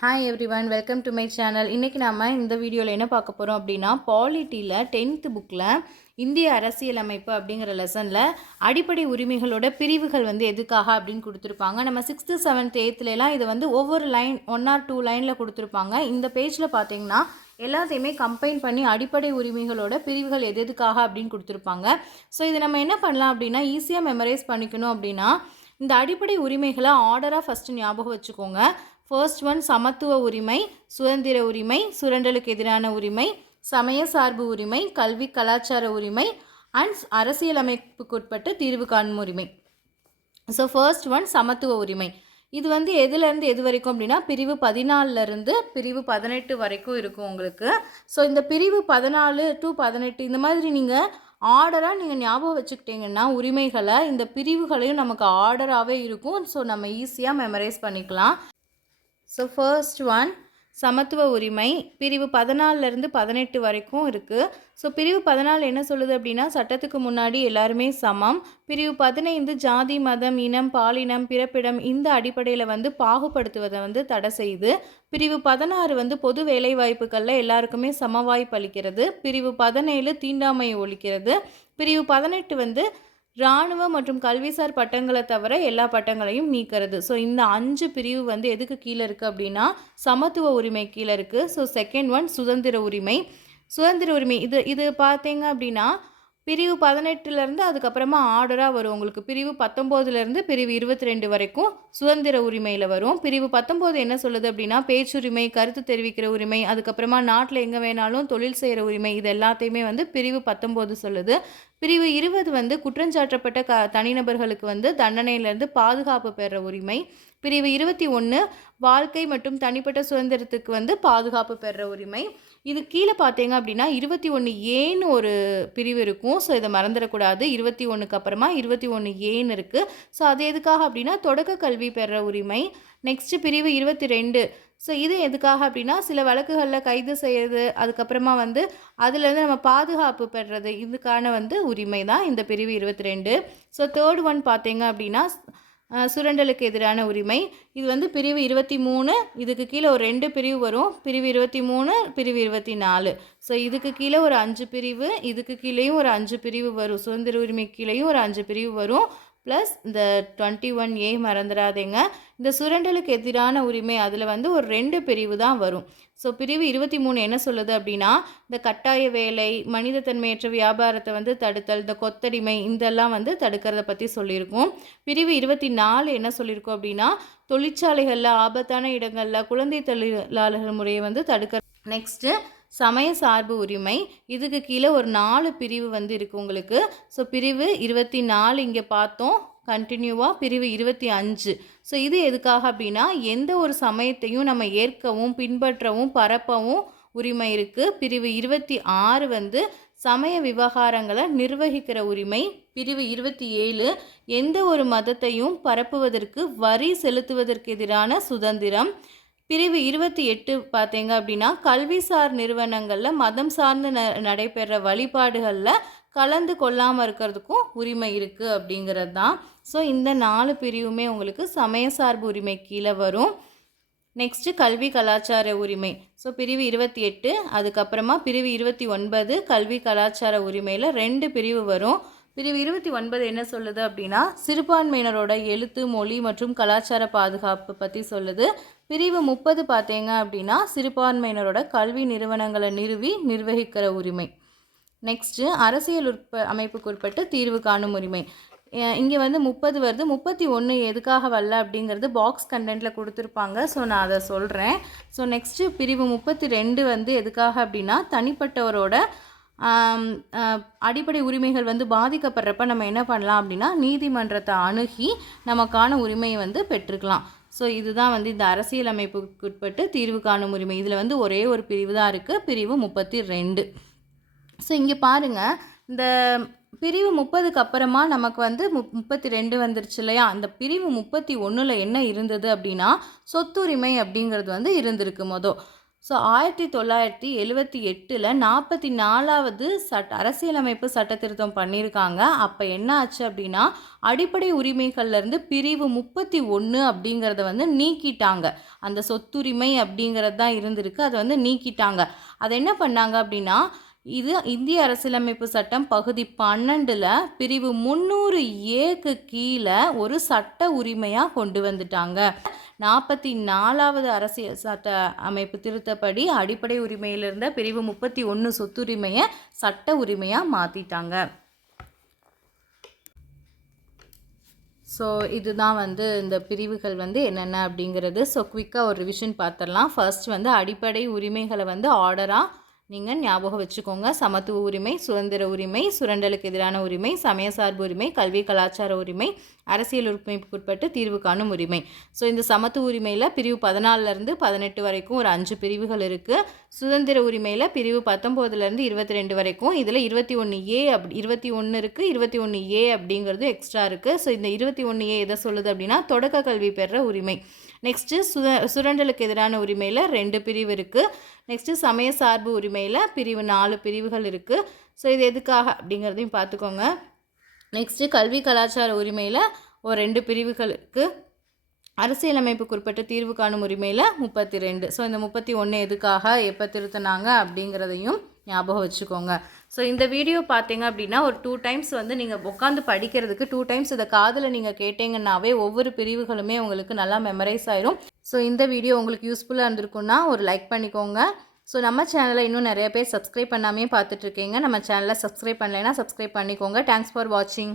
Hi everyone, welcome to my channel. இன்றைக்கி நம்ம இந்த வீடியோவில் என்ன பார்க்க போகிறோம் அப்படின்னா, பாலிட்டியில் 10th புக்கில் இந்திய அரசியலமைப்பு அப்படிங்கிற லெசனில் அடிப்படை உரிமைகளோட பிரிவுகள் வந்து எதுக்காக அப்படின்னு கொடுத்துருப்பாங்க. நம்ம 6th 7th 8thலாம் இது வந்து ஒவ்வொரு லைன் 1 or 2 லைனில் கொடுத்துருப்பாங்க. இந்த பேஜில் பார்த்தீங்கன்னா எல்லாத்தையுமே கம்பைன் பண்ணி அடிப்படை உரிமைகளோட பிரிவுகள் எதுக்காக அப்படின்னு கொடுத்துருப்பாங்க. ஸோ இது நம்ம என்ன பண்ணலாம் அப்படின்னா, ஈஸியாக மெமரைஸ் பண்ணிக்கணும் அப்படின்னா, இந்த அடிப்படை உரிமைகளை ஆர்டராக ஃபஸ்ட்டு ஞாபகம் வச்சுக்கோங்க. ஃபர்ஸ்ட் ஒன் சமத்துவ உரிமை, சுதந்திர உரிமை, சுரண்டலுக்கு எதிரான உரிமை, சமய சார்பு உரிமை, கல்வி கலாச்சார உரிமை அண்ட் அரசியலமைப்புக்குட்பட்டு தீர்வு காணும் உரிமை. ஸோ ஃபர்ஸ்ட் ஒன் சமத்துவ உரிமை. இது வந்து எதுலேருந்து எது வரைக்கும் அப்படின்னா பிரிவு 14லேருந்து பிரிவு 18 வரைக்கும் இருக்கும் உங்களுக்கு. ஸோ இந்த பிரிவு 14 to 18 இந்த மாதிரி நீங்கள் ஆர்டராக நீங்கள் ஞாபகம் வச்சுக்கிட்டிங்கன்னா உரிமைகளை, இந்த பிரிவுகளையும் நமக்கு ஆர்டராகவே இருக்கும். ஸோ நம்ம ஈஸியாக மெமரைஸ் பண்ணிக்கலாம். ஸோ ஃபர்ஸ்ட் ஒன் சமத்துவ உரிமை பிரிவு 14லேருந்து 18 வரைக்கும் இருக்குது. ஸோ பிரிவு 14 என்ன சொல்லுது அப்படின்னா, சட்டத்துக்கு முன்னாடி எல்லாருமே சமம். பிரிவு 15 ஜாதி, மதம், இனம், பாலினம், பிறப்பிடம் இந்த அடிப்படையில் வந்து பாகுபடுத்துவதை வந்து தடை செய்யுது. பிரிவு 16 வந்து பொது வேலைவாய்ப்புகளில் எல்லாருக்குமே சம வாய்ப்பு அளிக்கிறது. பிரிவு 17 தீண்டாமையை ஒழிக்கிறது. பிரிவு 18 வந்து இராணுவ மற்றும் கல்விசார் பட்டங்களை தவிர எல்லா பட்டங்களையும் நீக்கிறது. ஸோ இந்த 5 பிரிவு வந்து எதுக்கு கீழே இருக்குது அப்படின்னா சமத்துவ உரிமை கீழே இருக்குது. ஸோ செகண்ட் ஒன் சுதந்திர உரிமை. சுதந்திர உரிமை இது பார்த்தீங்க அப்படின்னா பிரிவு 18லேருந்து அதுக்கப்புறமா ஆர்டராக வரும் உங்களுக்கு. பிரிவு 19லேருந்து பிரிவு 22 வரைக்கும் சுதந்திர உரிமையில் வரும். பிரிவு 19 என்ன சொல்லுது அப்படின்னா பேச்சுரிமை, கருத்து தெரிவிக்கிற உரிமை, அதுக்கப்புறமா நாட்டில் எங்கே வேணாலும் தொழில் செய்கிற உரிமை, இது எல்லாத்தையுமே வந்து பிரிவு 19 சொல்லுது. பிரிவு 20 வந்து குற்றஞ்சாட்டப்பட்ட தனிநபர்களுக்கு வந்து தண்டனையிலேருந்து பாதுகாப்பு பெற உரிமை. பிரிவு 21 வாழ்க்கை மற்றும் தனிப்பட்ட சுதந்திரத்துக்கு வந்து பாதுகாப்பு பெற உரிமை. இது கீழே பார்த்தீங்க அப்படின்னா 21A ஒரு பிரிவு இருக்கும். ஸோ இதை மறந்துடக்கூடாது. 21க்கு அப்புறமா 21A இருக்குது. ஸோ அது எதுக்காக அப்படின்னா தொடக்க கல்வி பெற உரிமை. நெக்ஸ்ட்டு பிரிவு 22. ஸோ இது எதுக்காக அப்படின்னா சில வழக்குகளில் கைது செய்கிறது, அதுக்கப்புறமா வந்து அதுலேருந்து நம்ம பாதுகாப்பு பெறுறது, இதுக்கான வந்து உரிமை தான் இந்த பிரிவு 22. ஸோ தேர்ட் ஒன் பார்த்தீங்க அப்படின்னா சுரண்டலுக்கு எதிரான உரிமை. இது வந்து பிரிவு 23. இதுக்கு கீழே ஒரு 2 பிரிவு வரும். பிரிவு 23, பிரிவு 24. ஸோ இதுக்கு கீழே ஒரு 5 பிரிவு, இதுக்கு கீழேயும் ஒரு 5 பிரிவு வரும். சுதந்திர உரிமை கீழேயும் ஒரு 5 பிரிவு வரும். ப்ளஸ் இந்த 21A மறந்துடாதீங்க. இந்த சுரண்டலுக்கு எதிரான உரிமை அதில் வந்து ஒரு 2 பிரிவு தான் வரும். ஸோ பிரிவு 23 என்ன சொல்லுது அப்படின்னா இந்த கட்டாய வேலை, மனித தன்மையற்ற வியாபாரத்தை வந்து தடுத்தல், இந்த கொத்தடிமை இதெல்லாம் வந்து தடுக்கிறத பற்றி சொல்லியிருக்கோம். பிரிவு 24 என்ன சொல்லியிருக்கோம் அப்படின்னா தொழிற்சாலைகளில், ஆபத்தான இடங்களில் குழந்தை தொழிலாளர்கள் முறையை வந்து தடுக்க. நெக்ஸ்ட்டு சமய சார்பு உரிமை. இதுக்கு கீழே ஒரு 4 பிரிவு வந்து இருக்குது உங்களுக்கு. ஸோ பிரிவு 24 இங்கே பார்த்தோம் கண்டினியூவாக. பிரிவு 25. ஸோ இது எதுக்காக அப்படின்னா எந்த ஒரு சமயத்தையும் நம்ம ஏற்கவும் பின்பற்றவும் பரப்பவும் உரிமை இருக்குது. பிரிவு 26 வந்து சமய விவகாரங்களை நிர்வகிக்கிற உரிமை. பிரிவு 27 எந்த ஒரு மதத்தையும் பரப்புவதற்கு வரி செலுத்துவதற்கு எதிரான சுதந்திரம். பிரிவு 28 பார்த்தீங்க அப்படின்னா கல்விசார் நிறுவனங்களில் மதம் சார்ந்து நடைபெற வழிபாடுகளில் கலந்து கொள்ளாமல் இருக்கிறதுக்கும் உரிமை இருக்குது அப்படிங்கிறது தான். ஸோ இந்த 4 பிரிவுமே உங்களுக்கு சமய சார்பு உரிமை கீழே வரும். நெக்ஸ்ட்டு கல்வி கலாச்சார உரிமை. ஸோ பிரிவு 28, அதுக்கப்புறமா பிரிவு 29 கல்வி கலாச்சார உரிமையில் 2 பிரிவு வரும். பிரிவு 29 என்ன சொல்லுது அப்படின்னா சிறுபான்மையினரோட எழுத்து, மொழி மற்றும் கலாச்சார பாதுகாப்பு பற்றி சொல்லுது. பிரிவு 30 பார்த்தீங்க அப்படின்னா சிறுபான்மையினரோட கல்வி நிறுவனங்களை நிறுவி நிர்வகிக்கிற உரிமை. நெக்ஸ்ட்டு அரசியல் அமைப்புக்கு உட்பட்டு தீர்வு காணும் உரிமை. இங்கே வந்து 30 வருது. 31 எதுக்காக வரல அப்படிங்கிறது பாக்ஸ் கண்டென்ட்டில் கொடுத்துருப்பாங்க. ஸோ நான் அதை சொல்கிறேன். ஸோ நெக்ஸ்ட்டு பிரிவு 32 வந்து எதுக்காக அப்படின்னா தனிப்பட்டவரோட அடிப்படை உரிமைகள் வந்து பாதிக்கப்படுறப்ப நம்ம என்ன பண்ணலாம் அப்படின்னா நீதிமன்றத்தை அணுகி நமக்கான உரிமையை வந்து பெற்றுக்கலாம். ஸோ இதுதான் வந்து இந்த அரசியலமைப்புக்கு உட்பட்டு தீர்வு காணும் உரிமை. இதில் வந்து ஒரே ஒரு பிரிவு தான் இருக்குது, பிரிவு 32. ஸோ இங்கே பாருங்கள், இந்த பிரிவு 30க்கு அப்புறமா நமக்கு வந்து 32 வந்துருச்சு இல்லையா. அந்த பிரிவு 31ல் என்ன இருந்தது அப்படின்னா சொத்துரிமை அப்படிங்கிறது வந்து இருந்திருக்கு. ஸோ 1978 44வது அரசியலமைப்பு சட்ட திருத்தம் பண்ணியிருக்காங்க. அப்போ என்ன ஆச்சு அப்படின்னா, அடிப்படை உரிமைகள்லேருந்து பிரிவு 31 அப்படிங்கிறத வந்து நீக்கிட்டாங்க. அந்த சொத்துரிமை அப்படிங்கிறது தான் இருந்திருக்கு, அதை வந்து நீக்கிட்டாங்க. அதை என்ன பண்ணாங்க அப்படின்னா, இது இந்திய அரசியலமைப்பு சட்டம் பகுதி 12ல் பிரிவு 300A கீழே ஒரு சட்ட உரிமையாக கொண்டு வந்துட்டாங்க. 44வது அரசியல் சட்ட அமைப்பு திருத்தப்படி அடிப்படை உரிமையில் இருந்த பிரிவு 31 சொத்துரிமையை சட்ட உரிமையாக மாற்றிட்டாங்க. ஸோ இதுதான் வந்து இந்த பிரிவுகள் வந்து என்னென்ன அப்படிங்கிறது. ஸோ குவிக்காக ஒரு ரிவிஷன் பார்த்துடலாம். ஃபர்ஸ்ட் வந்து அடிப்படை உரிமைகளை வந்து ஆர்டராக நீங்கள் ஞாபகம் வச்சுக்கோங்க. சமத்துவ உரிமை, சுதந்திர உரிமை, சுரண்டலுக்கு எதிரான உரிமை, சமயசார்பு உரிமை, கல்வி கலாச்சார உரிமை, அரசியல் உரிமைக்குட்பட்டு தீர்வு காணும் உரிமை. ஸோ இந்த சமத்துவ உரிமையில் பிரிவு 14லேருந்து 18 வரைக்கும் ஒரு 5 பிரிவுகள் இருக்குது. சுதந்திர உரிமையில் பிரிவு 19லேருந்து 22 வரைக்கும். இதில் 21A 21 இருக்குது. 21A அப்படிங்கிறது எக்ஸ்ட்ரா இருக்குது. ஸோ இந்த 21A எதை சொல்லுது அப்படின்னா, தொடக்க கல்வி பெற உரிமை. நெக்ஸ்ட்டு சுரண்டலுக்கு எதிரான உரிமையில் 2 பிரிவு இருக்குது. நெக்ஸ்ட்டு சமய சார்பு உரிமையில் பிரிவு 4 பிரிவுகள் இருக்குது. ஸோ இது எதுக்காக அப்படிங்கிறதையும் பார்த்துக்கோங்க. நெக்ஸ்ட்டு கல்வி கலாச்சார உரிமையில் ஒரு 2 பிரிவுகளுக்கு. அரசியலமைப்புக்கு உட்பட்ட தீர்வு காணும் உரிமையில் 32. ஸோ இந்த 31 எதுக்காக, எப்போ திருத்தினாங்க அப்படிங்கிறதையும் ஞாபகம் வச்சுக்கோங்க. ஸோ இந்த வீடியோ பார்த்தீங்க அப்படின்னா ஒரு 2 டைம்ஸ் வந்து நீங்கள் உட்காந்து படிக்கிறதுக்கு 2 டைம்ஸ் இதை காதில் நீங்கள் கேட்டீங்கன்னாவே ஒவ்வொரு பிரிவுகளுமே உங்களுக்கு நல்லா மெமரைஸ் ஆயிரும். ஸோ இந்த வீடியோ உங்களுக்கு யூஸ்ஃபுல்லாக இருந்திருக்குன்னா ஒரு லைக் பண்ணிக்கோங்க. ஸோ நம்ம சேனலை இன்னும் நிறைய பேர் சப்ஸ்கிரைப் பண்ணாமே பார்த்துட்ருக்கீங்க. நம்ம சேனலை சப்ஸ்கிரைப் பண்ணலைன்னா சப்ஸ்கிரைப் பண்ணிக்கோங்க. தேங்க்ஸ் ஃபார் வாட்சிங்.